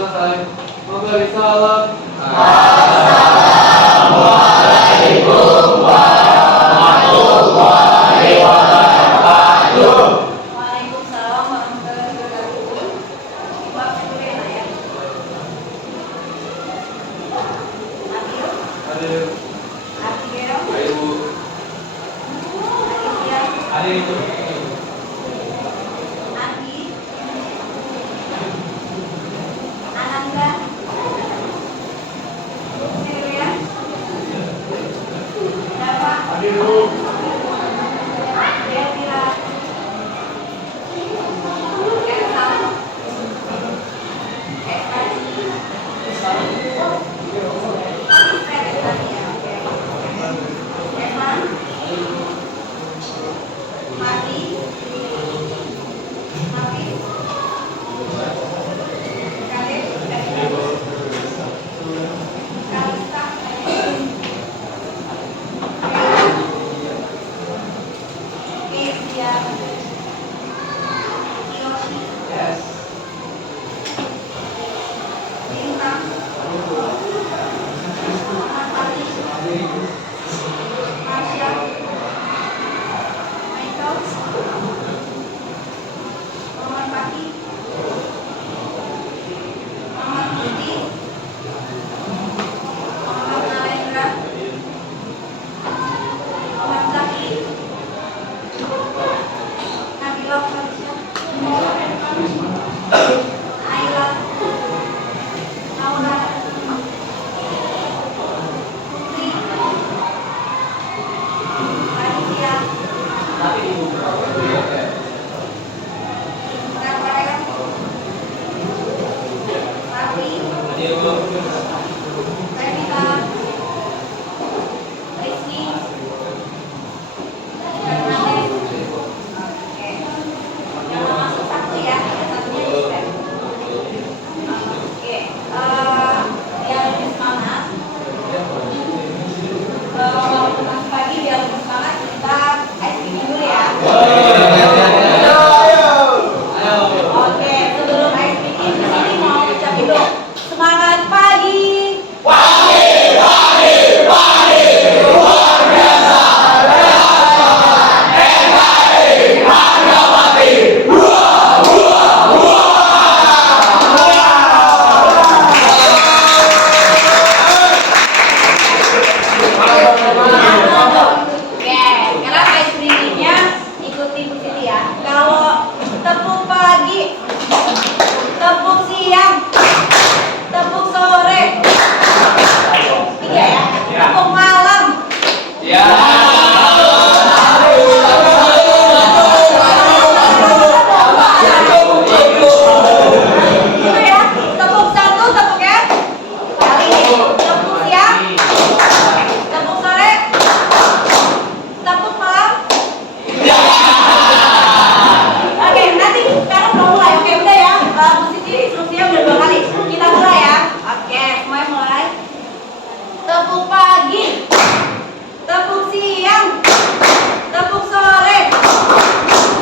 selesai. Memberi salam. Assalamualaikum warahmatullahi wabarakatuh. Waalaikumsalam warahmatullahi wabarakatuh. Bapak Ibu ya. Hadir. Abigail. Ayo. Aditya. Hadir itu. Adi. Ananda. Sirian. Bapak. Hadir dulu. Devira. Ersan. Estani. Evan. Mati. Hafiz. Khalid. Kalista. Kezia. Yoshi. Yes. Bintang. Muhammad Ali. Masya. Michael. Muhammad Pati. Muhammad Budi. Muhammad Nalendra. Muhammad Zaki. Nabila Farisyah. Naila. Aura. Putri. Raditya. Rafael. Raffi. Hadir dulu. Revita. Rizky. Fernandez. Oke. Jangan masuk satu ya, satunya di step. Oke. Biar lebih semangat. Waktu masih pagi biar lebih semangat kita ice cream dulu ya. Oke, sebelum ice cream di sini mau ucapin dulu semangat pagi. Oke, sekarang ice creamnya ikuti Bu Siti ya. Kalau tepuk pagi, tepuk siang, tepuk sore, tiga ya. Tepuk malam. Ya. Gitu ya. Tepuk satu, tepuk ya. Kali. Tepuk siang, tepuk sore, tepuk malam. Oke, nanti sekarang mau mulai. Oke, udah ya. Bu Siti instruksinya udah 2 kali. Kita mulai ya. Oke, semuanya mulai. Tepuk pagi, tepuk siang, tepuk sore,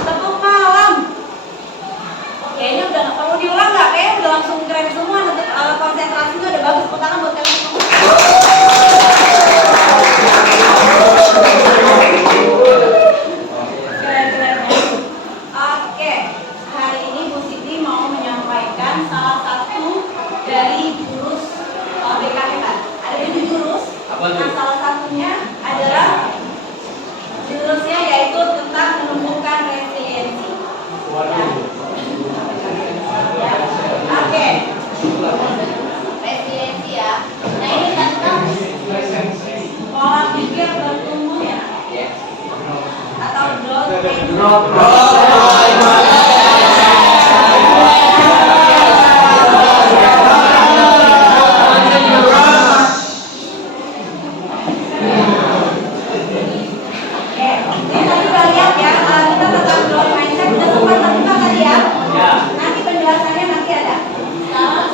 tepuk malam. Kayaknya udah nggak perlu diulang nggak? Kayaknya udah langsung keren semua. Nanti konsentrasinya udah bagus. Tepuk tangan buat kalian semua. Keren-keren ya. Oke, hari ini Bu Siti mau menyampaikan salah satu dari jurus BKP. Ada 7 jurus. Apa tuh? Nah, salah satunya adalah jurusnya yaitu tentang menumbuhkan resiliensi. Ya. Oke. Resiliensi ya. Nah, ini tentang pola pikir bertumbuh ya. Atau growth Ini tadi udah lihat ya, kita tentang growth mindset udah sempat terbuka tadi ya. Nanti penjelasannya nanti ada. Sekarang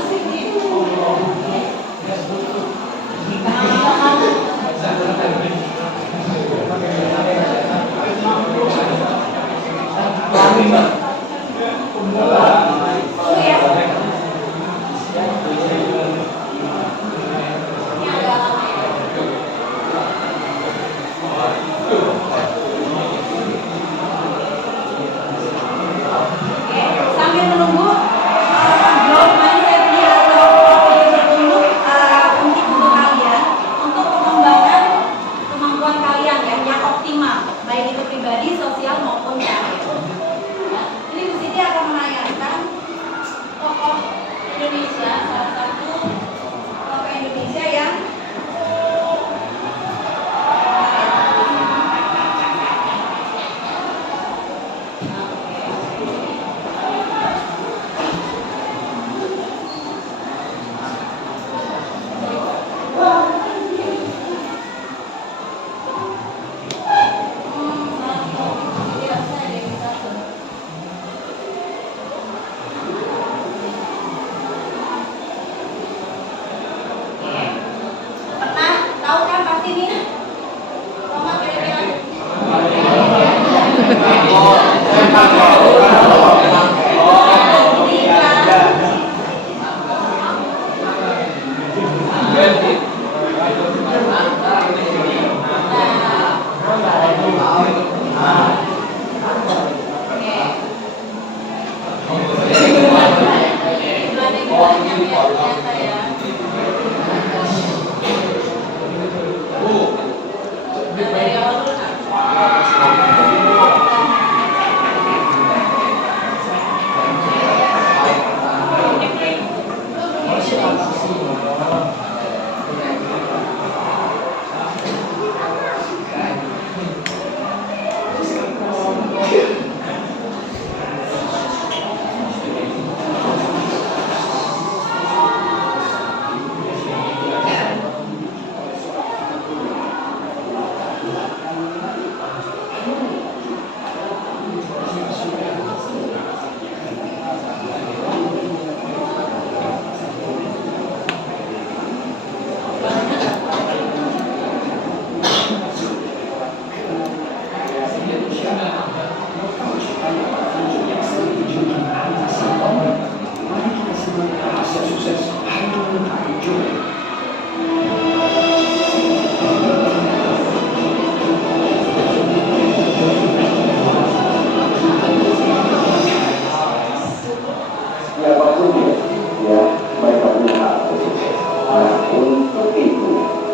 Siapapun dia, ya, mereka punya hak untuk sukses. Nah, untuk itu,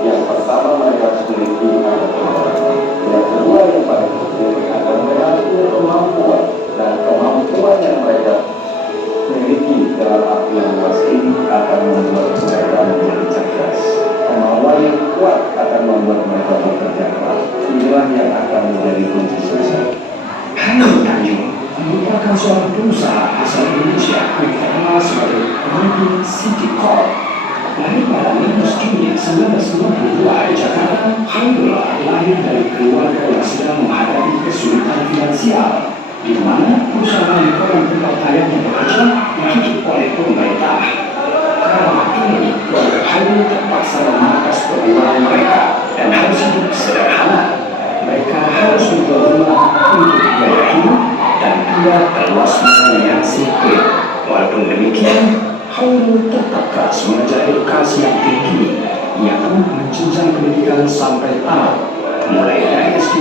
yang pertama mereka harus memiliki kemampuan. Yang kedua yang paling penting adalah mereka punya kemampuan, dan kemampuan yang mereka miliki dalam arti yang luas ini akan membuat mereka menjadi cerdas. Kemauan yang kuat akan membuat mereka bekerja keras. Inilah yang akan menjadi kunci sukses. Hanung Tanjung merupakan seorang pengusaha asal Indonesia yang terkenal sebagai pemimpin City Corp. Lahir pada 15 Juni 1992 di Jakarta, Hanung lahir dari keluarga yang sedang menghadapi kesulitan finansial, di mana perusahaan di kolam tempat ayahnya bekerja ditutup oleh pemerintah. Karena ini, keluarga Hanung terpaksa memangkas pengeluaran mereka dan harus hidup sederhana. Mereka harus menjual rumah untuk biaya hidup dan tinggal terluas yang sempit. Walaupun demikian, Hairul tetap keras mengejar edukasi yang tinggi. Ia pun menjenjang pendidikan sampai tamat, mulai dari SD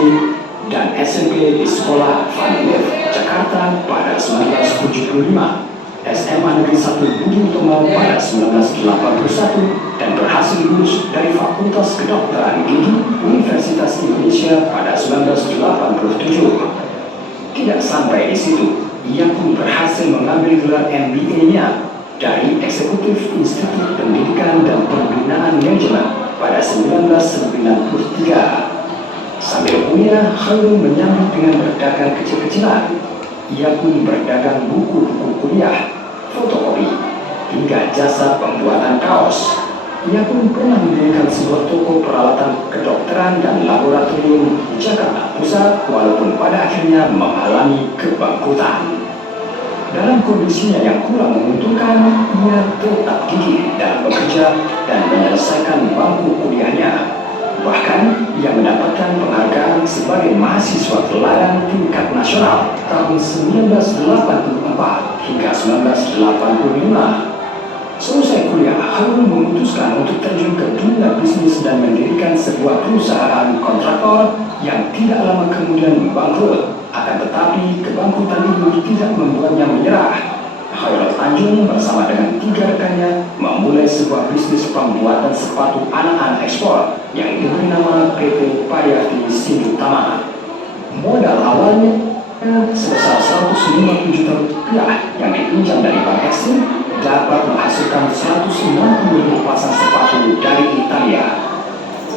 dan SMP di sekolah Van Leeuwen, Jakarta pada 1975. SMA Negeri 1 Budi Utomo pada 1981 dan berhasil lulus dari Fakultas Kedokteran Gigi Universitas Indonesia pada 1987. Tidak sampai di situ, ia pun berhasil mengambil gelar MBA-nya dari Eksekutif Institut Pendidikan dan Pembinaan Manajemen pada 1993. Sambil kuliah, Hairul menyambut dengan berdagang kecil-kecilan. Ia pun berdagang buku-buku kuliah, fotokopi, hingga jasa pembuatan kaos. Ia pun pernah mendirikan sebuah toko peralatan kedokteran dan laboratorium di Jakarta Pusat, walaupun pada akhirnya mengalami kebangkrutan. Dalam kondisinya yang kurang menguntungkan, ia tetap gigih dalam bekerja dan menyelesaikan bangku kuliahnya. Bahkan, ia mendapatkan penghargaan sebagai mahasiswa teladan tingkat nasional tahun 1984 hingga 1985. Selesai kuliah, Hairul memutuskan untuk terjun ke dunia bisnis dan mendirikan sebuah perusahaan kontraktor yang tidak lama kemudian bangkrut. Akan tetapi, kebangkrutan itu tidak membuatnya menyerah. Hairul Tanjung bersama dengan 3 rekannya memulai sebuah bisnis pembuatan sepatu anak-anak ekspor yang diberi nama PT Payati Sindutama. Modal awalnya sebesar 150 juta rupiah yang dipinjam dari Bank Eksim dapat menghasilkan 190 pasang sepatu dari Italia.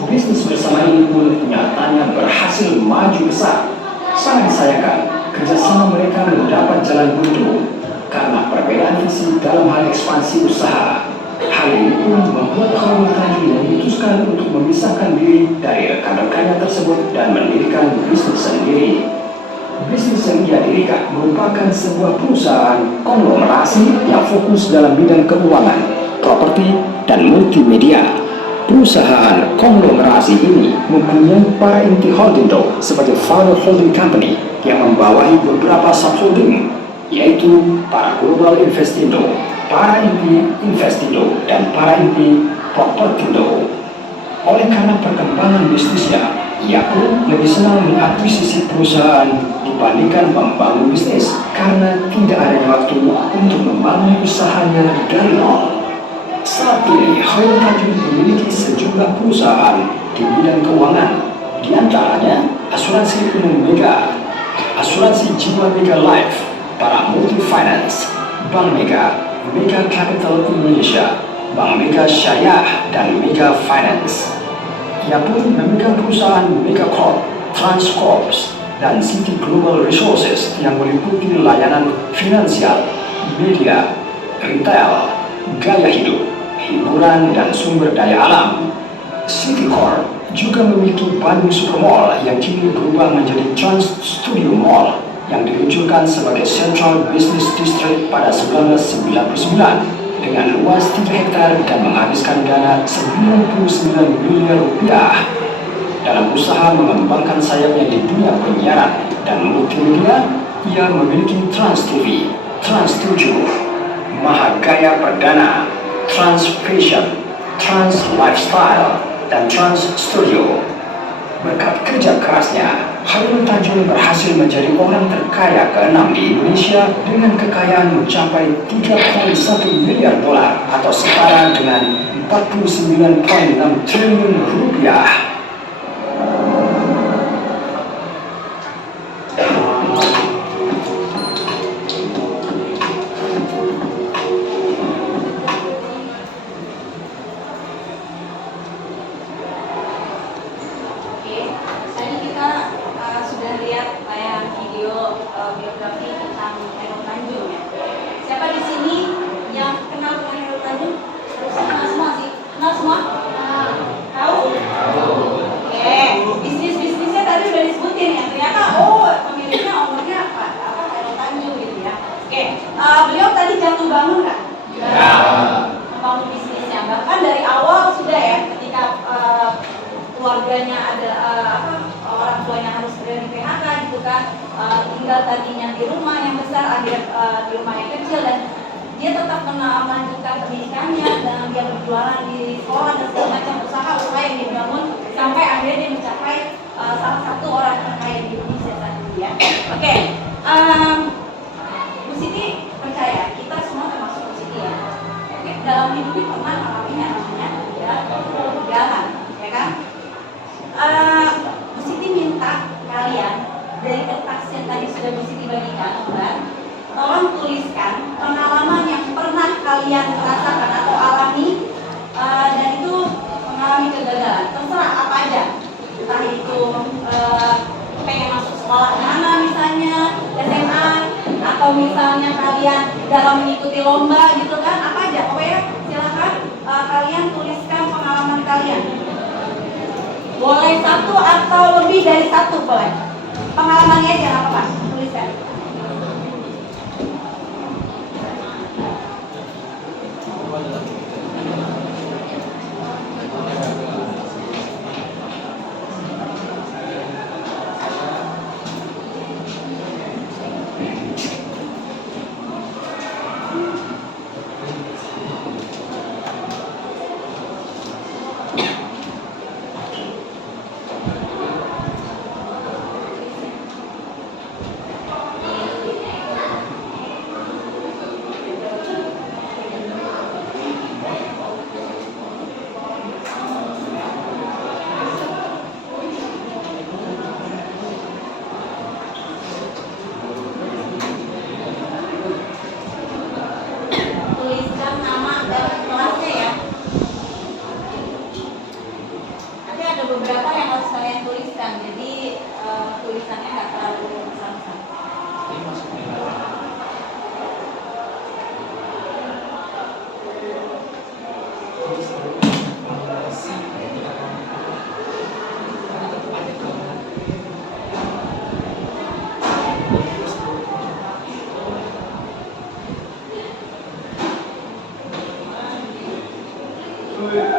Bisnis bersama ini pun nyatanya berhasil maju besar. Sangat disayangkan, kerjasama mereka mendapat jalan buntu karena perbedaan visi dalam hal ekspansi usaha. Hal ini pun membuat Hairul Tanjung memutuskan untuk memisahkan diri dari rekan-rekannya tersebut dan mendirikan bisnis sendiri. Bisnis yang ia dirikan merupakan sebuah perusahaan konglomerasi yang fokus dalam bidang keuangan, properti, dan multimedia. Perusahaan konglomerasi ini mempunyai Para Inti Holdindo sebagai father holding company yang membawahi beberapa subholding, yaitu Para Global Investindo, Para Inti Investindo, dan Para Inti Propertindo. Oleh karena perkembangan bisnisnya, ia pun lebih senang mengakuisisi perusahaan dibandingkan membangun bisnis karena tidak adanya waktu untuk membangun usahanya dari nol. Saat ini, Hairul Tanjung memiliki sejumlah perusahaan di bidang keuangan, di antaranya asuransi umum Mega, asuransi jiwa Mega Life, Para Multi Finance, Bank Mega, Mega Capital Indonesia, Bank Mega Syariah, dan Mega Finance. Ia pun memegang perusahaan Megacorp, Transcorp, dan City Global Resources yang meliputi layanan finansial, media, retail, gaya hidup, hiburan, dan sumber daya alam. Citicorp juga memiliki Bandung Supermall yang kini berubah menjadi Trans Studio Mall yang diluncurkan sebagai Central Business District pada 1999 dengan luas 3 hektar dan menghabiskan dana 99 miliar rupiah. Dalam usaha mengembangkan sayapnya di dunia penyiaran dan multimedia, ia memiliki Trans TV, Trans 7, Mahagaya Perdana, Trans Fashion, Trans Lifestyle, dan Trans Studio. Berkat kerja kerasnya, Khairul Tanjung berhasil menjadi orang terkaya ke-6 di Indonesia dengan kekayaan mencapai 3,1 miliar dolar atau setara dengan 49,6 triliun rupiah. Biografi tentang Khairul Tanjung ya. Siapa di sini yang kenal dengan Khairul Tanjung? Kenal semua sih. Kenal semua? Tahu? Oke. Bisnisnya tadi udah disebutin ya. Ternyata pemiliknya ownernya apa Khairul Tanjung gitu ya. Oke. Beliau tadi jatuh bangun kan? Ya. Membangun bisnisnya. Bahkan dari awal sudah ya. Ketika keluarganya ada orang tuanya harus berada di PHK gitu kan, tinggal tadinya di rumah yang besar, akhirnya di rumah yang kecil, dan dia tetap melanjutkan pendidikannya dan dia berjualan di sekolah dan segala macam usaha yang dibangun sampai akhirnya dia mencapai salah satu orang terkaya di Indonesia saat ini ya. Oke, Bu Siti percaya kita semua termasuk Bu Siti ya. Oke, dalam hidup ini pernah mengalami yang namanya jalan, ya kan? Bu Siti minta kalian dari kertas yang tadi sudah Bu Siti bagikan, tolong tuliskan pengalaman yang pernah kalian rasakan atau alami, dan itu mengalami kegagalan. Terserah apa aja, entah itu pengen masuk sekolah mana misalnya, SMA, atau misalnya kalian dalam mengikuti lomba gitu kan, apa aja. Pokoknya silakan kalian tuliskan pengalaman kalian. Boleh satu atau lebih dari satu boleh. Pengalamannya aja nggak apa-apa, tuliskan. Tuliskan nama dan kelasnya ya. Nanti ada beberapa yang harus kalian tuliskan, jadi tulisannya nggak terlalu besar-besar. Sudah?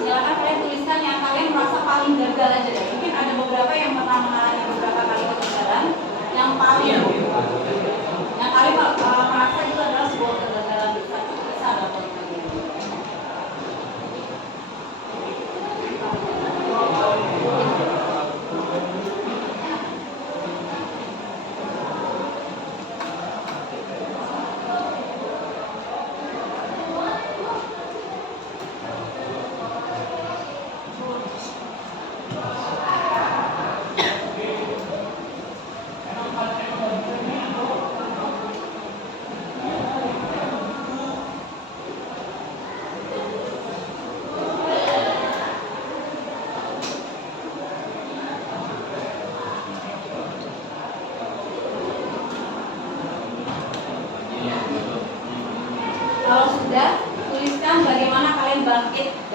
Silakan kalian tuliskan yang kalian merasa paling gagal aja deh. Mungkin ada beberapa yang pernah mengalami beberapa kali kegagalan. Yang kalian merasa itu adalah sebuah kegagalan besar atau kalian.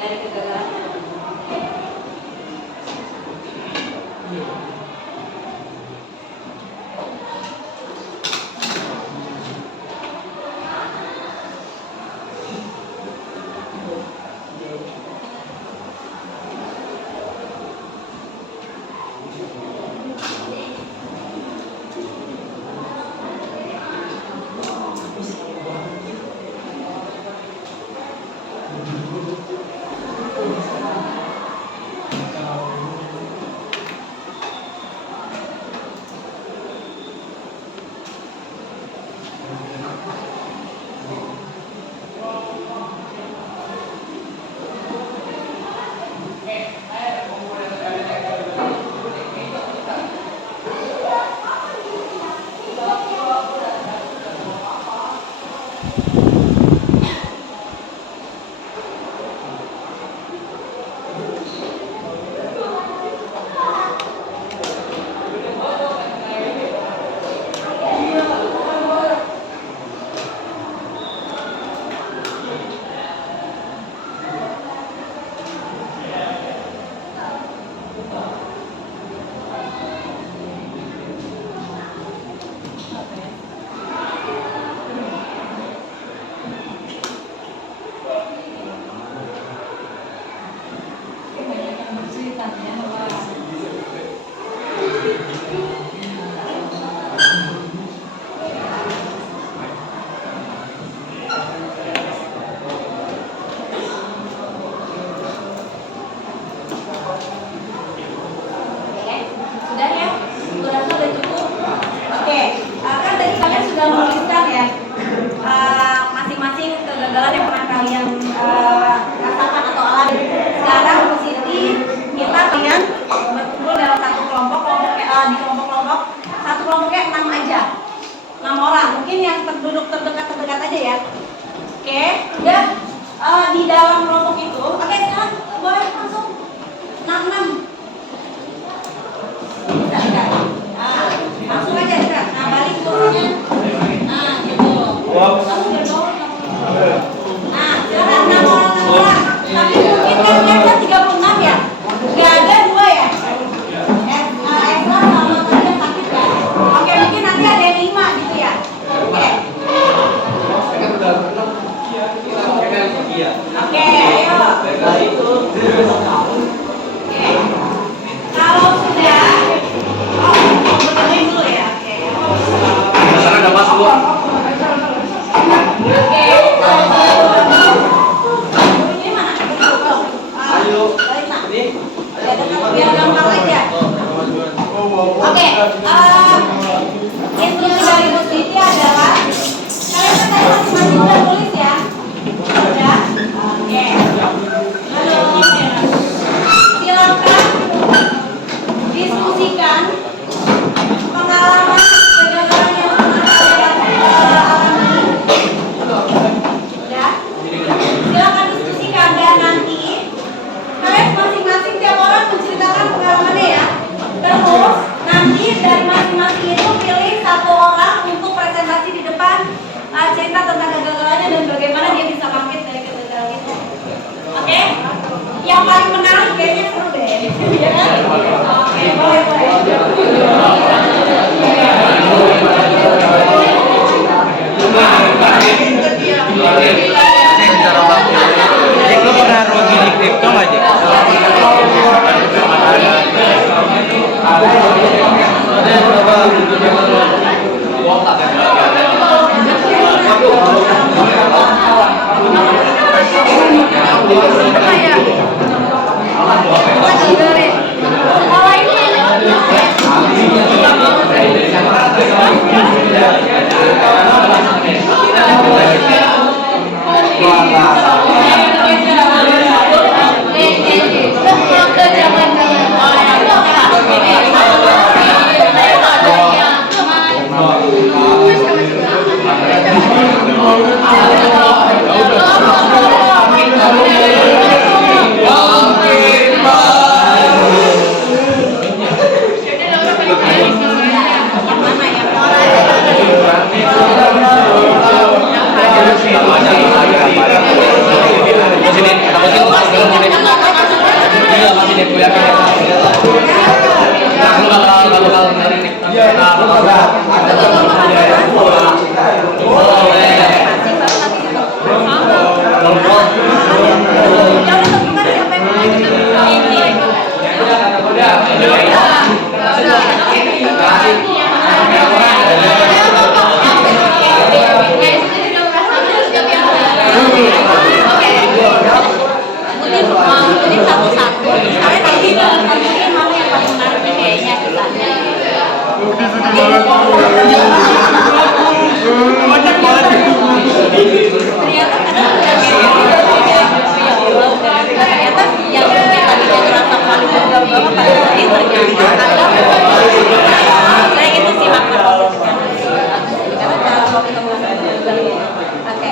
dari kegagalan. Sudah ya? Sudah cukup? Oke, kan tadi kalian sudah menuliskan ya masing-masing kegagalan yang pernah kalian rasakan atau alami. Sekarang posisi kita kalian berkumpul dalam satu kelompok, di kelompok-kelompok, satu kelompoknya 6 aja, 6 orang. Mungkin yang duduk terdekat aja ya. Oke, udah di dalam kelompok itu. Oke, sekarang boleh langsung 6. Nah, langsung aja Kak. Nah, balik posisinya. Nah, gitu. Kamu berdoa. Nah, silakan 6 orang. Tapi mungkin kan yang ada 36 ya. Enggak ada 2 ya. Ekstra sama tadi yang sakit kan. Oke, mungkin nanti ada yang 5 gitu ya. Oke. Oke, ayo. Oke. Kalau sudah dengerin dulu ya. Sekarang udah masuk. Oke. Ini mana? Ayo. Biar gampang aja. Oke. Instruksi dari Bu Siti adalah kalian kan tadi masing-masing udah tulis ya. Udah. Oke. Halo. Silakan diskusikan pengalaman kegagalan yang pernah kalian alami. Udah? Silakan diskusikan dan nanti kalian masing-masing tiap orang menceritakan pengalamannya ya. Terus nanti dari masing-masing itu pilih satu orang untuk presentasi di depan, cerita tentang kegagalannya dan bagaimana dia bisa bangkit dari kegagalan itu. Oke? Yang paling menarik kayaknya seru deh. Ya kan? Oke, boleh. Cek lu pernah rugi di kripto nggak Cek? Sekolah ini Iya, pasti deh, gue yakin. Lu bakal nyari nih. Ini satu-satu. Kalian nanti tentuin mana yang paling menarik nih kayaknya kisahnya. Ternyata yang mungkin tadinya terasa paling gagal pada hari ternyata kayak gitu sih makna positifnya. Karena kalau kita mengatakan oke,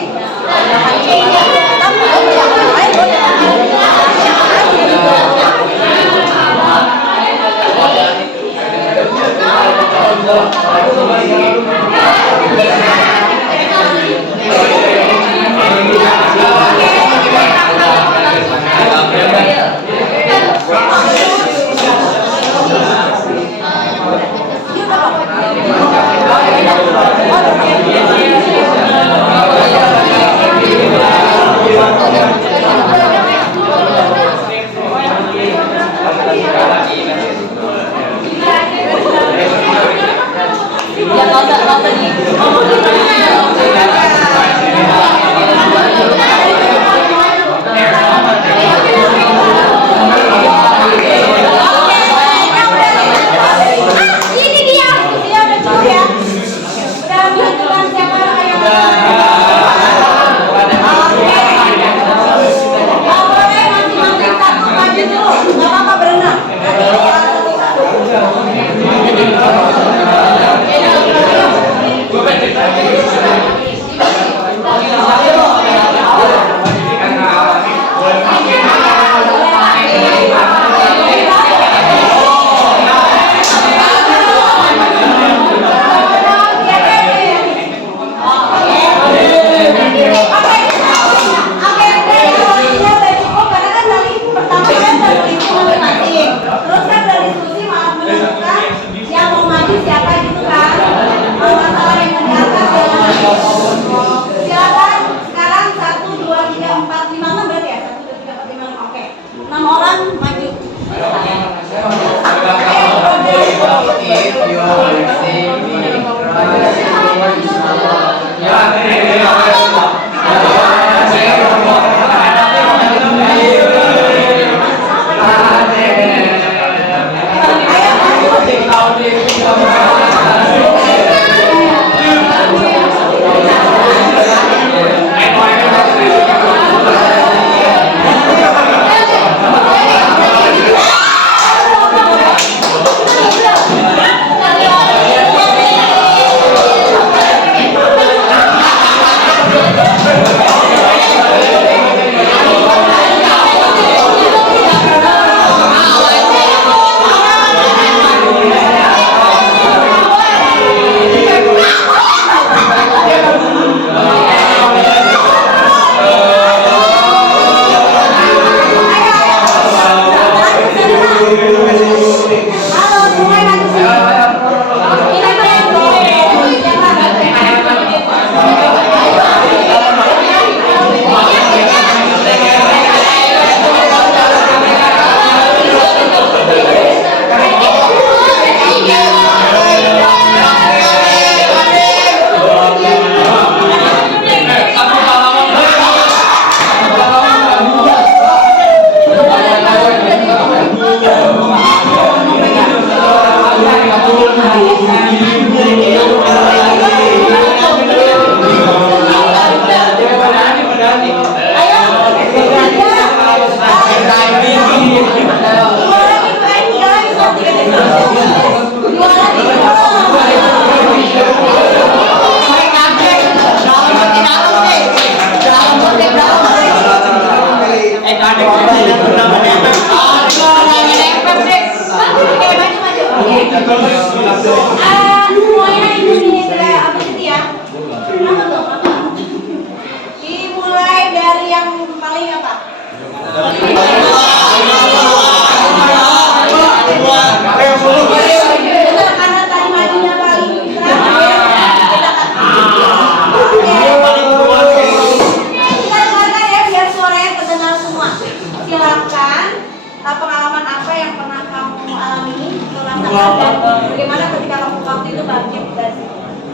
dan bagaimana ketika kamu waktu itu bangkit dan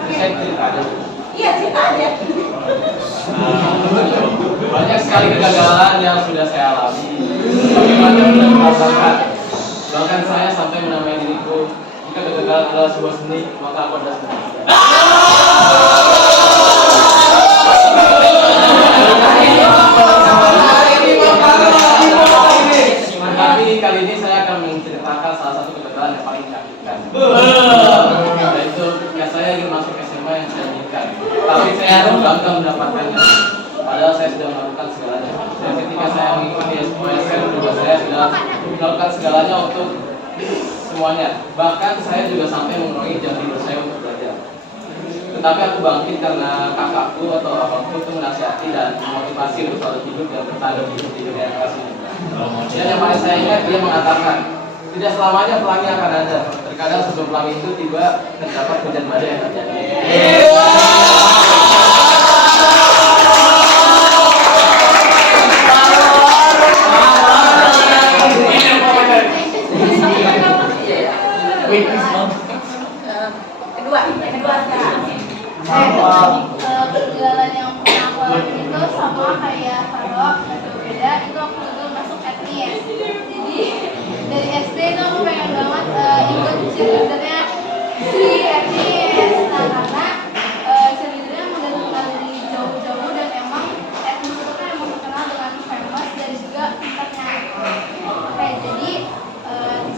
Saya cerita aja. iya cerita aja. Banyak sekali kegagalan yang sudah saya alami. Bagaimana sudah merasakan. Bahkan saya sampai menamai diriku, jika kegagalan adalah sebuah seni, maka aku adalah seni. Tapi kali ini saya akan menceritakan salah satu kegagalan yang paling menyakitkan. Yaitu ketika saya ingin masuk SMA yang saya inginkan, tapi saya gagal mendapatkannya. Padahal saya sudah melakukan segalanya. Dan ketika saya mengikuti SPSM juga saya sudah melakukan segalanya untuk semuanya. Bahkan saya juga sampai mengurangi jam tidur saya untuk belajar. Tetapi aku bangkit karena kakakku atau abangku itu menasihati dan memotivasi untuk selalu hidup dan bertahan hidup di dunia yang keras ini. Dan yang paling saya ingat, dia mengatakan, tidak selamanya pelangi akan ada. Terkadang sebelum pelangi itu tiba, terdapat hujan badai yang terjadi. Kedua sekarang. Kegagalan yang pernah aku alami itu sama kayak Faro, beda itu aku gagal masuk etnis. Jadi dari SD itu aku pengen banget ikut cheerleadernya si etnis. Nah karena cheerleadernya mendatangkan dari jauh-jauh dan emang etnis itu kan emang terkenal dengan famous dan juga pintarnya. Oke, jadi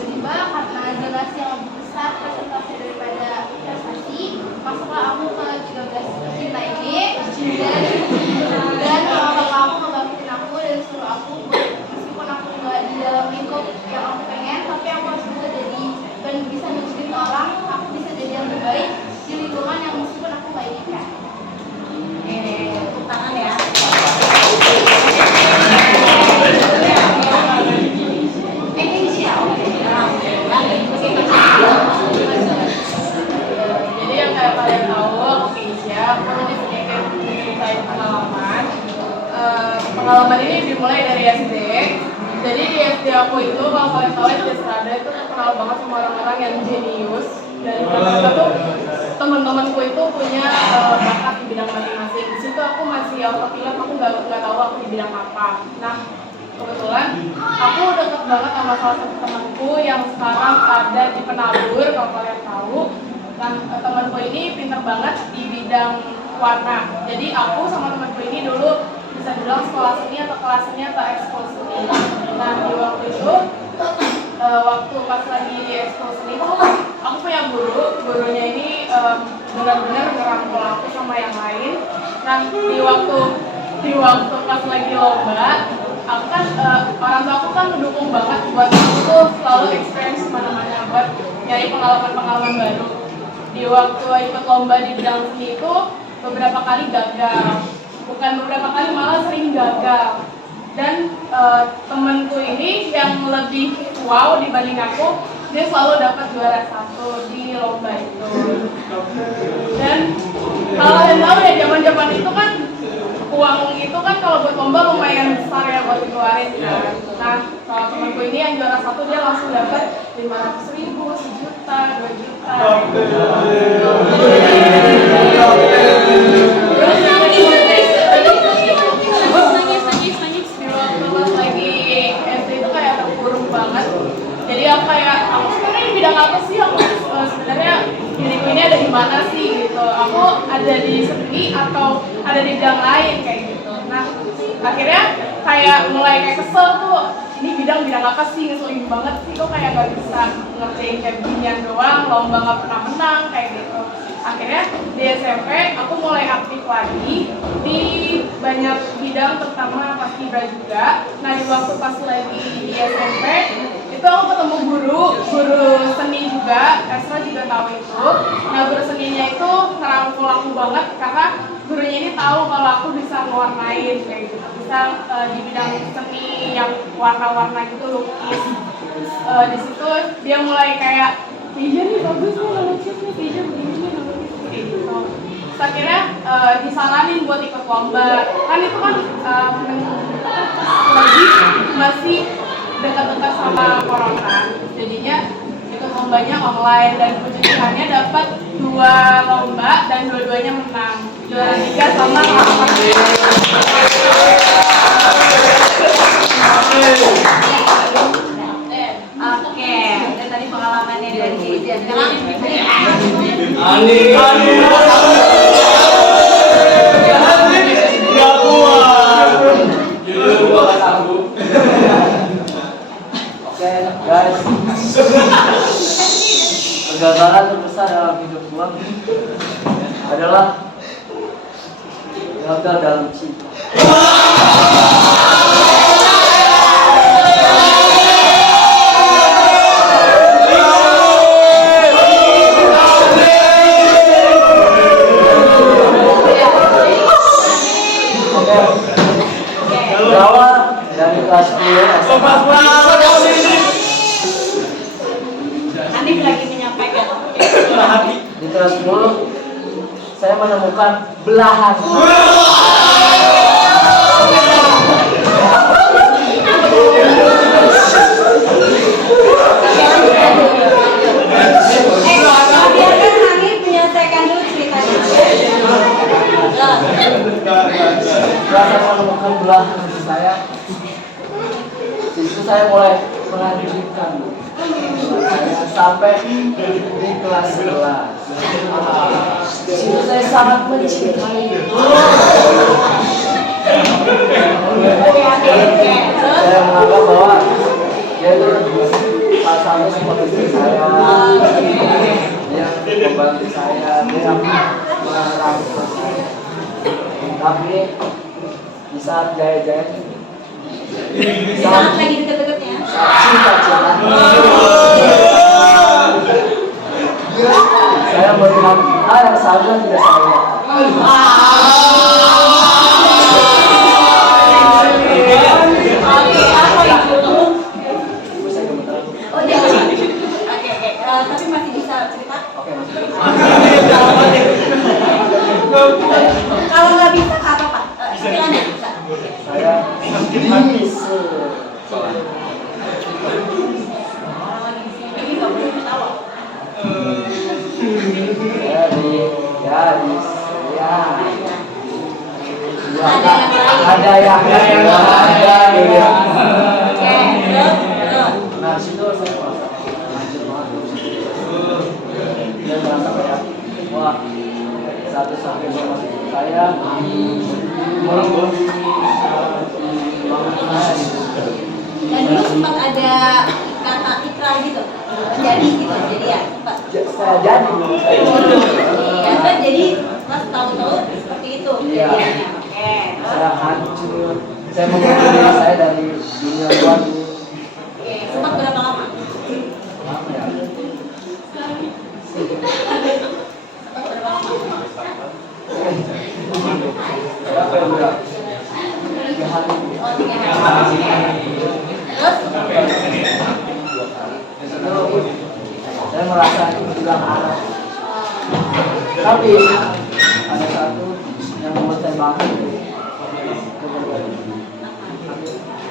tiba-tiba karena donasi yang lebih besar presentasi daripada prestasi, masuklah aku ke 13 cinta ini dan bapak aku ngebangkitin aku dan suruh aku meskipun aku nggak di dalam lingkup yang aku pengen, tapi aku harus bisa jadi dan bisa nunjukin orang aku bisa jadi yang terbaik di lingkungan yang meskipun aku nggak inginkan. Oke, tepuk tangan ya. Jadi yang kayak kalian tahu, aku Keisha, aku di sini kayak ceritain pengalaman. Pengalaman ini dimulai dari SD. Jadi di SD aku itu, kalau kalian tahu SD Serada itu terkenal banget sama orang-orang yang jenius. Dan rata-rata tuh teman-temanku itu punya bakat di bidang masing-masing. Di situ aku masih autopilot, aku nggak tahu aku di bidang apa. Nah, kebetulan aku deket banget sama salah satu temanku yang sekarang ada di Penabur, kalau kalian tahu. Nah, temanku ini pintar banget di bidang warna. Jadi aku sama temanku ini dulu bisa bilang sekolah seni atau kelas seni atau ekskul seni. Nah, di waktu itu waktu pas lagi di ekskul seni itu aku punya gurunya ini benar-benar ngerangkul aku sama yang lain. Nah, di waktu pas lagi lomba, aku kan orang tua aku kan mendukung banget buat aku tuh selalu experience kemana-mana buat nyari pengalaman-pengalaman baru. Di waktu ikut lomba di bidang seni itu beberapa kali gagal, bukan beberapa kali malah sering gagal. Dan temenku ini yang lebih wow dibanding aku, dia selalu dapat juara 1 di lomba itu. Dan kalau kalian tahu ya zaman-zaman itu kan uang itu kan kalau buat lomba lumayan besar ya buat dikeluarin kan. Nah, kalau temanku ini yang juara 1 dia langsung dapat 500.000, 1 juta, 2 juta. Di waktu pas lagi SD itu kayak terpuruk banget. Jadi aku sebenarnya di bidang apa sih? Aku sebenarnya diriku ini ada di mana sih gitu. Aku ada di seni atau ada di bidang lain kayak gitu. Nah, akhirnya kayak mulai kayak kesel tuh. Ini bidang apa sih? Ngeselin banget sih, kok kayak gak bisa ngerjain kayak beginian doang, lomba gak pernah menang kayak gitu. Akhirnya di SMP aku mulai aktif lagi di banyak bidang, terutama pas Kibra juga. Nah, di waktu pas lagi di SMP itu aku ketemu guru seni juga, Esra juga tahu itu. Nah, guru seninya itu ngerangkul aku banget karena gurunya ini tahu kalau aku bisa mewarnain kayak gitu, bisa di bidang seni yang warna-warna gitu, lukis. Di situ dia mulai kayak, iya nih bagus nih ngelukis nih, iya begini nih ngelukis kayak gitu. Terus akhirnya disaranin buat ikut lomba. Kan itu kan lagi masih dekat-dekat sama corona, jadinya ikut lombanya online dan puji Tuhannya dapat 2 lomba dan dua-duanya menang. Juara 3 sama kakak. Oke, itu tadi pengalamannya dari Keisha. Sekarang Ani. Nggak kuat. Jujur gua nggak sanggup. Oke guys, kegagalan terbesar dalam hidup gua adalah gagal dalam cinta. Berawal dari kelas 10 SMA. Hanif lagi menyampaikan. Di kelas 10 saya menemukan belahan. Biarkan Hanif menyelesaikan dulu ceritanya. Setelah saya menemukan belahan di saya, situ saya mulai melanjutkan saya sampai di kelas 11. Di situ saya sangat mencintai. Saya menganggap bahwa dia itu salah satu seperti saya, yang membantu saya, dia yang merangkul saya. Tapi di saat jaya-jaya Di saat lagi deket-deketnya. cinta-cinta saya melihat hal yang seharusnya tidak saya lihat. Oke, apa itu? Saya gemetar. Oh jangan. Oke. Tapi masih bisa cerita. Oke, masih. Kalau nggak bisa nggak apa-apa. Silakan bisa. Saya bisa. Orang lagi di sini nggak boleh ketawa. Ada yang lain. Oke, terus. Nah, situ saya merasa hancur banget. Dia merasa kayak, wah, satu sampai dua saya Dan dulu sempat ada kata ikrar gitu. Jadi gitu, jadi ya sempat. saya jadi Iya kan, jadi pas tahu-tahu seperti itu Iya. kejadiannya. Oke, terus. saya hancur. Saya mengubah diri saya dari dunia luar. Oke, sempat berapa lama? Apa ya? Sempat berapa lama? Berapa ya, Bro? 3 hari. Oh, 3 hari. Terus? Saya merasa hilang arah. Tapi ada satu yang membuat saya bangkit.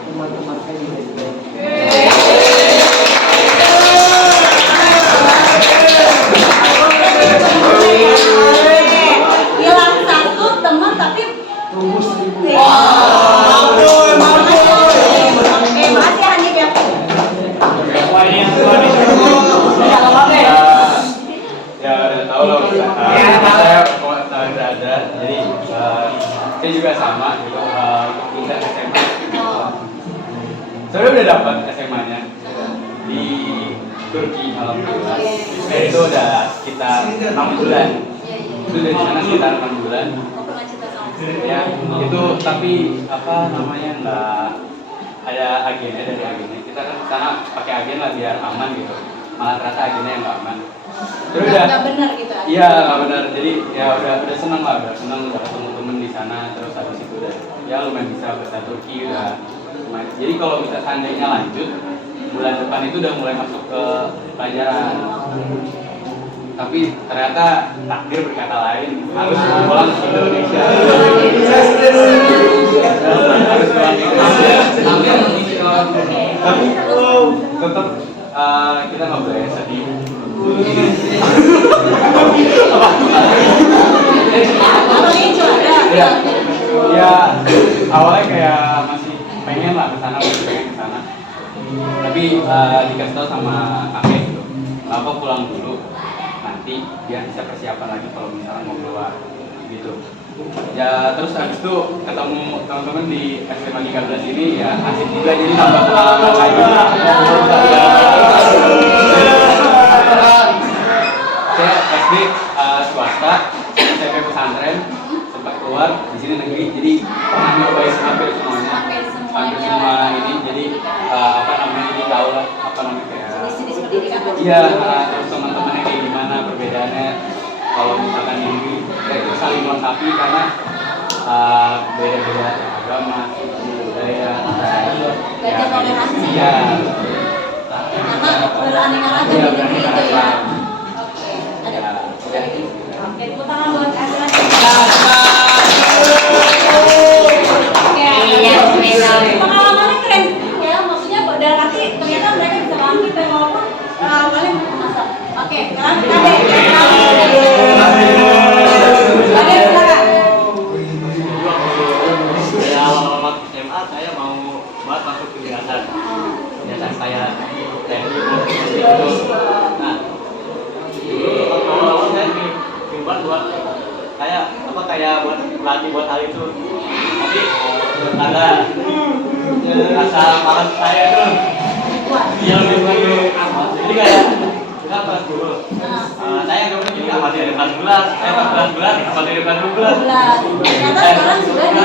Teman-teman saya di SDN. Hilang satu teman tapi Tumbuh 1000. Oke, makasih Hanif ya. Ya udah tahu lah saya udah ada. Jadi saya juga sama gitu pindah SMA. Saya udah dapat SMA-nya di Turki alhamdulillah. Itu udah sekitar 6 bulan. Itu dari sana sekitar 6 bulan. Oh, pernah cerita sama Ya itu tapi apa namanya nggak ada agennya dari agennya. Kita kan sana pakai agen lah biar aman gitu. Malah ternyata agennya yang nggak aman. Terus udah nggak benar gitu. iya nggak benar, jadi ya udah senang lah, udah senang udah ketemu temen di sana, terus habis itu udah ya lumayan bisa bahasa Turki udah lumayan. Jadi kalau bisa seandainya lanjut bulan depan itu udah mulai masuk ke pelajaran, tapi ternyata takdir berkata lain, harus pulang ke Indonesia. Harus pulang ke Indonesia. Tapi tetap kita nggak boleh sedih. Ya, awalnya kayak masih pengen lah kesana, masih pengen kesana. Tapi dikasih tahu sama kakek gitu, Bapak pulang dulu, nanti biar bisa persiapan lagi kalau misalnya mau keluar gitu. Ya terus habis itu ketemu teman-teman di SMA 13 ini ya asik juga, jadi nambah pengalaman lagi. Saya SD swasta, SMP pesantren, sempat keluar di sini negeri, jadi pernah nyobain hampir semuanya, hampir semua ini, jadi apa namanya, jadi tahu lah apa namanya kayak. Iya, terus teman-temannya kayak gimana perbedaannya kalau misalkan ini kayak itu saling melengkapi karena beda-beda agama, budaya, Belajar toleransi. Iya. Karena beraneka ragam Iya, di negeri beraneka itu ya. ragam. Oke, ada Ya, lagi. Oke, tepuk tangan buat Asra. Oke, pengalamannya keren ya, maksudnya dalam arti ternyata mereka bisa bangkit dan walaupun awalnya masak. Oke, sekarang Kade. Kade, silakan. Saya awal-awal SMA saya mau buat masuk ke yayasan saya TNI itu. Nah, dulu awal-awal saya dibuat buat kayak buat pelatih buat hal itu. Tapi ada rasa malas saya itu yang lebih jadi kayak kita kelas dulu. Saya dulu jadi amati dari kelas 11, saya pas kelas 11 amati dari kelas 12. Ternyata sekarang sudah di.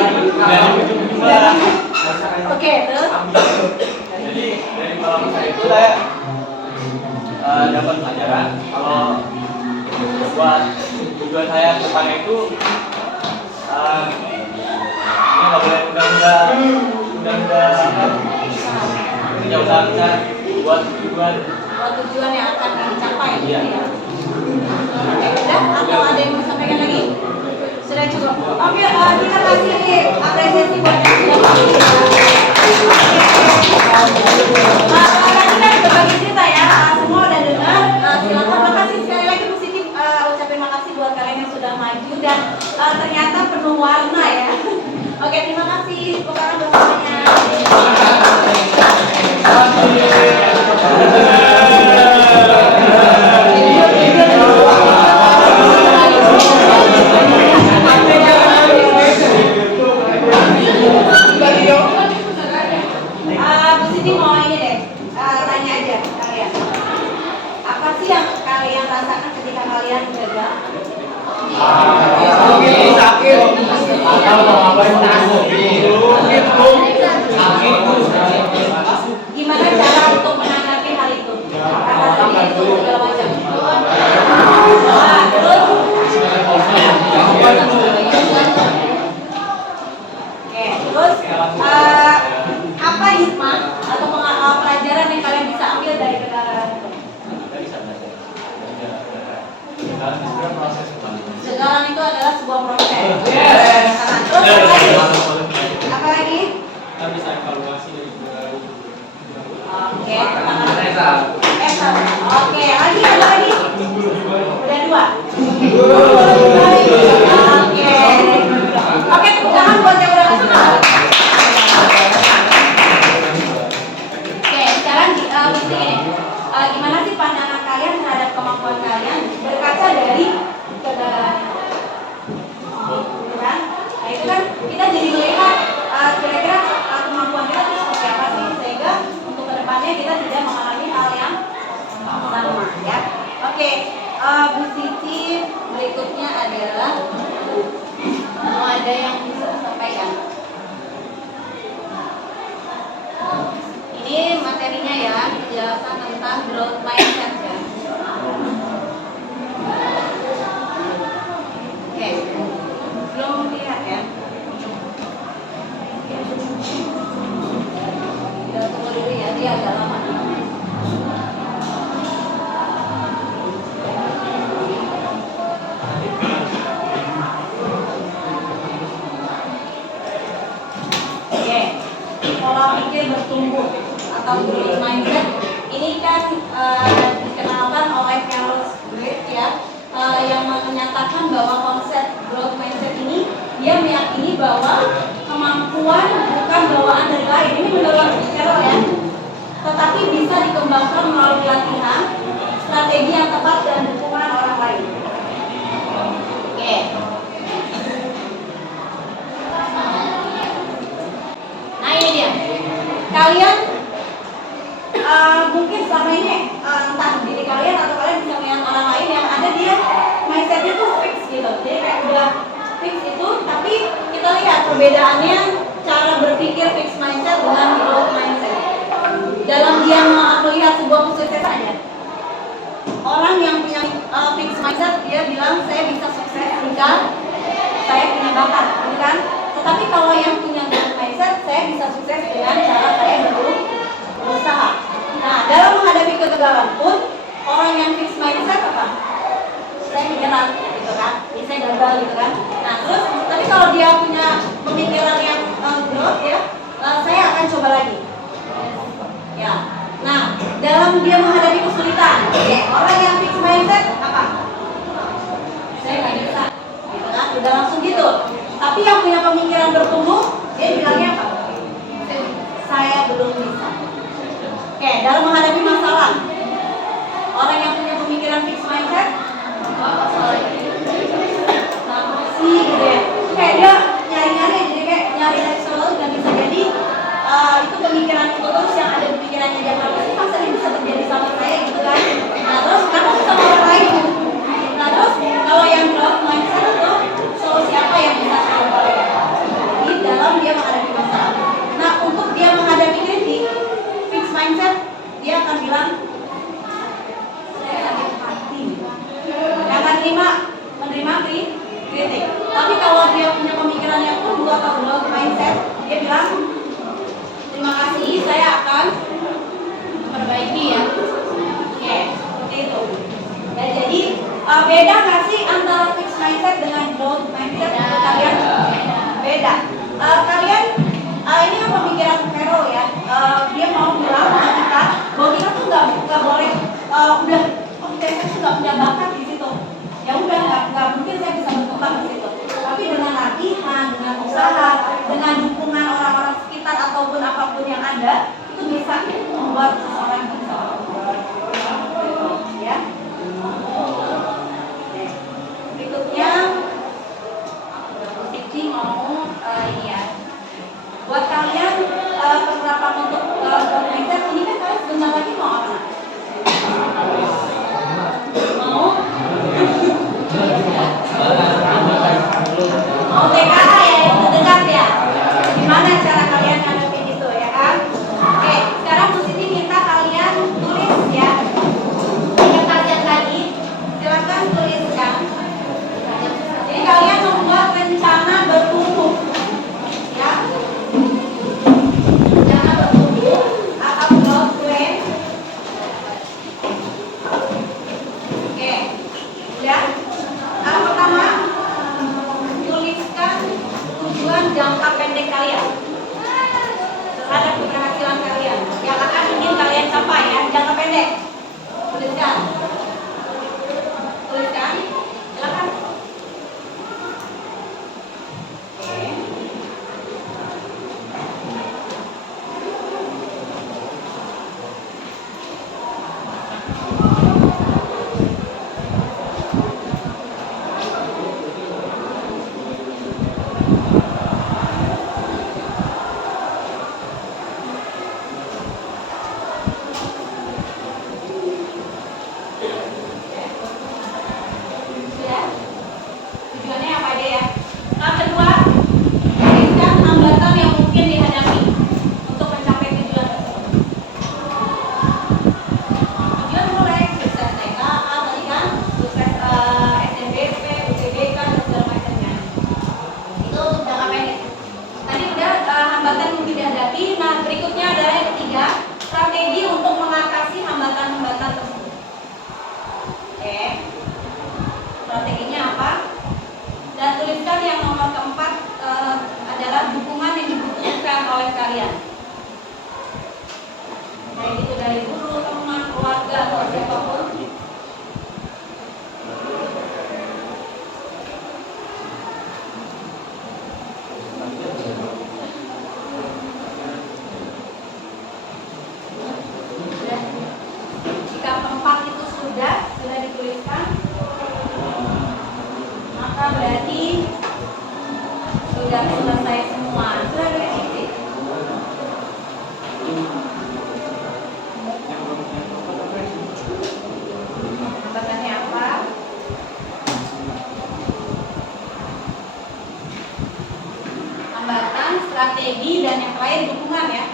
Oke, terus. Jadi dari pengalaman saya itu saya dapat pelajaran kalau buat tujuan saya ke depan itu ini nggak boleh udah usaha kita buat Tujuan yang akan dicapai gitu Iya. ya. Oke, udah atau ada yang mau disampaikan lagi? Sudah cukup. Oke, kita kasih apresiasi buat yang sudah masuk. Tadi kan berbagi cerita ya, semua udah dengar. Silakan, makasih sekali lagi positif. Ucapin makasih buat kalian yang sudah maju dan ternyata penuh warna ya. Oke, terima kasih. Tepuk tangan buat semuanya. Bu Siti mau ini deh, tanya aja kalian. Apa sih yang kalian rasakan ketika kalian gagal? Gimana cara untuk menanggapi hal itu? Rasa sedih itu segala macam. Terus apa hikmah atau pelajaran yang kalian bisa ambil dari kegagalan itu? Kegagalan itu adalah sebuah proses. Terus apa lagi? kita bisa evaluasi dari Oke, oke, lagi ada lagi? Udah dua. Oke, tepuk tangan buat yang udah kesana. Oke, sekarang begini, gimana sih pandangan kalian terhadap kemampuan kalian berkaca dari kegagalan? Kan? Nah itu kan kita jadi melihat kira-kira kemampuan kita itu seperti apa sih sehingga untuk kedepannya kita tidak mengalami hal yang sama ya. Oke, Bu Siti berikutnya adalah mau ada yang bisa disampaikan. Ini materinya ya, penjelasan tentang growth mindset ya. Oke, belum lihat ya. Kita tunggu dulu ya, dia agak lama. Oke, pola pikir bertumbuh atau growth mindset Ini kan dikenalkan oleh Carlos Gray ya, yang menyatakan bahwa konsep growth mindset ini dia meyakini bahwa kemampuan bukan bawaan dari lain. Ini menurut Carol ya, tetapi bisa dikembangkan melalui latihan, strategi yang tepat dan dukungan orang lain. Oke. Nah ini dia. Kalian mungkin selama ini entah diri kalian atau kalian bisa melihat orang lain yang ada dia mindsetnya tuh fix gitu. Jadi kayak udah fix itu, tapi kita lihat perbedaannya cara berpikir fix mindset dengan growth mindset. Dalam dia melihat sebuah kesuksesan ya, orang yang punya fix mindset dia bilang saya bisa sukses jika saya punya bakat, gitu kan? Tetapi kalau yang punya growth mindset, saya bisa sukses dengan cara saya berusaha. Nah, dalam menghadapi kegagalan pun orang yang fix mindset apa? Saya menyerah, gitu kan? Ya, saya gagal, gitu kan? Nah, terus tapi kalau dia punya pemikiran yang growth ya, saya akan coba lagi. Ya. Nah, dalam dia menghadapi kesulitan, orang yang fix mindset apa? Saya nggak bisa, gitu kan? Udah langsung gitu. Tapi yang punya pemikiran bertumbuh, dia bilangnya apa? Saya belum bisa. Oke, dalam menghadapi masalah, orang yang punya pemikiran fix mindset, sih gitu ya. Kayak dia nyari-nyari, jadi kayak nyari solusi dan bisa jadi itu pemikiran itu terus yang ada di pikirannya dia, kenapa sih masa ini bisa terjadi sama saya gitu kan? Nah terus kenapa sih sama orang lain? Nah terus kalau yang growth mindset itu solusi apa yang bisa saya lakukan? Jadi dalam dia menghadapi masalah. Nah untuk dia menghadapi kritik, fix mindset dia akan bilang saya sakit hati, dia akan menerima kritik. Tapi kalau dia punya pemikiran yang tumbuh atau growth mindset, dia bilang terima kasih, saya akan memperbaiki ya. Oke, seperti itu. Ya, jadi beda nggak sih antara fixed mindset dengan growth mindset menurut kalian? Beda. Kalian ini kan pemikiran Carol ya. Dia mau bilang sama kita bahwa kita tuh nggak boleh udah kita tuh nggak punya bakat di situ. Ya udah nggak mungkin saya bisa berkembang di situ. Tapi dengan latihan, dengan usaha, dengan dukungan orang-orang sekitar ataupun apapun yang ada, itu bisa membuat seseorang bisa. Ya. Berikutnya, Siti mau ini ya. Buat kalian penerapan untuk mindset ini kan kalian sebentar lagi mau apa? Mau? Mau TKA ya, itu dekat ya. Gimana cara kalian ngadepin itu ya kan? Oke, sekarang Bu Siti minta strategi, dan yang terakhir dukungan ya.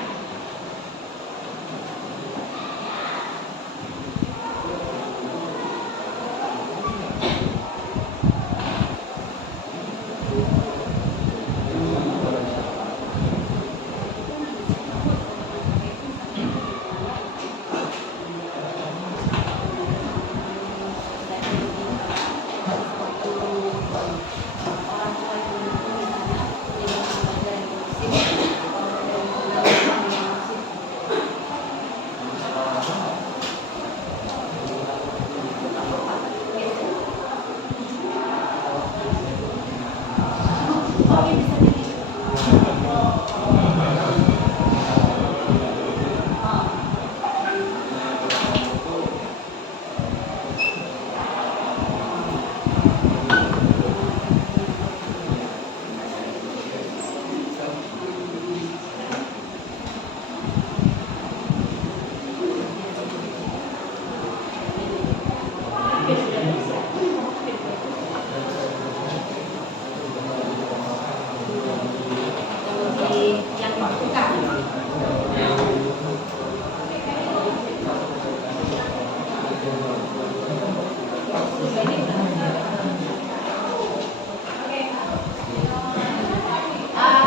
Yang dibutuhkan.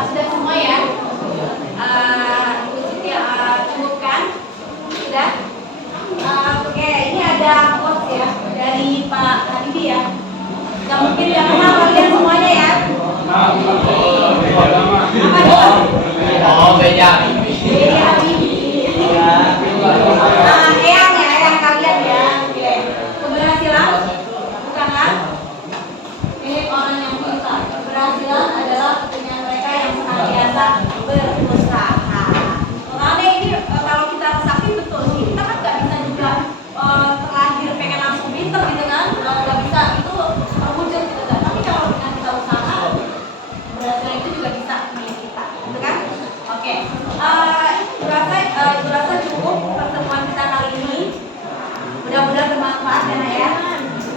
Sudah semua ya? Ibu Siti cukupkan? Sudah? Oke, ini ada quotes ya dari Pak Habibie ya. Gak mungkin gak kenal kalian semuanya ya. Apa nih? Oh, beda. Jadi Habibie. Eyang kalian ya. Oke. Keberhasilan bukanlah milik orang yang pintar. Keberhasilan adalah pekerjaan mereka yang senantiasa berusaha. Makanya ini kalau kita sakit betul sih, kita kan nggak bisa juga terlahir pengen langsung pintar gitu kan, nggak bisa itu terwujud gitu kan. Tapi kalau dengan kita usaha, keberhasilan itu juga bisa milik kita, gitu kan? Oke. Ibu rasa cukup pertemuan kita kali ini. Mudah-mudahan bermanfaat ya.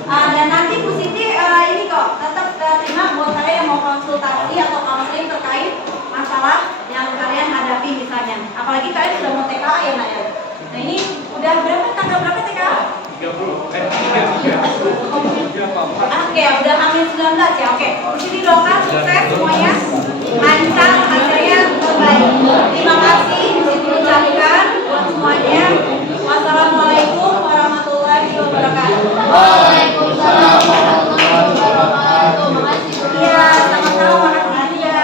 Dan nanti Bu Siti ini kok tetap terima buat kalian yang mau konsultasi atau counseling terkait masalah yang kalian hadapi misalnya. Apalagi kalian sudah mau TKA ya Nak ya. Nah ini udah tanggal berapa TKA? 30. Oke, udah hamil 19 ya. Oke. Bu Siti doakan sukses semuanya. Lancar hasilnya terbaik. Terima kasih Bu Siti ucapkan buat semuanya. Wassalamualaikum warahmatullahi wabarakatuh. Waalaikumsalam warahmatullahi wabarakatuh. Makasih. Iya, sama-sama makasih ya.